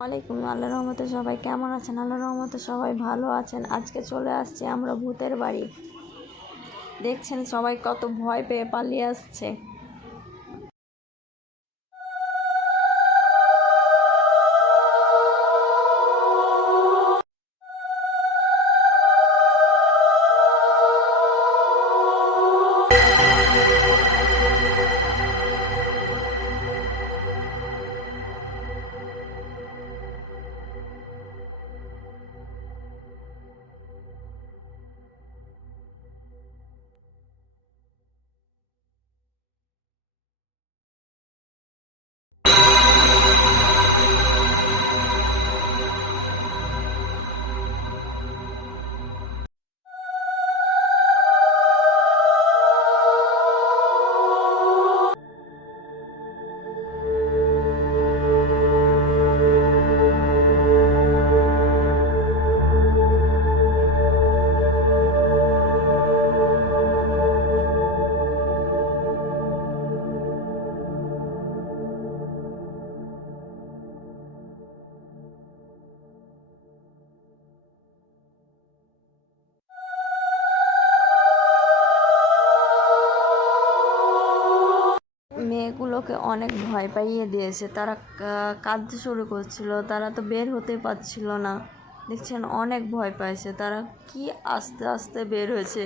ওয়ালাইকুম। আল্লাহর রহমতে সবাই কেমন আছেন? আল্লাহর রহমতে সবাই ভালো আছেন। আজকে চলে আসছি আমরা ভূতের বাড়ি। দেখছেন সবাই কত ভয় পেয়ে পালিয়ে আসছে। মেয়েগুলোকে অনেক ভয় পাইয়ে দিয়েছে। তারা কাঁদতে শুরু করছিল, তারা তো বের হতে পারছিল না। দেখছেন অনেক ভয় পাইছে তারা, কি আস্তে আস্তে বের হয়েছে।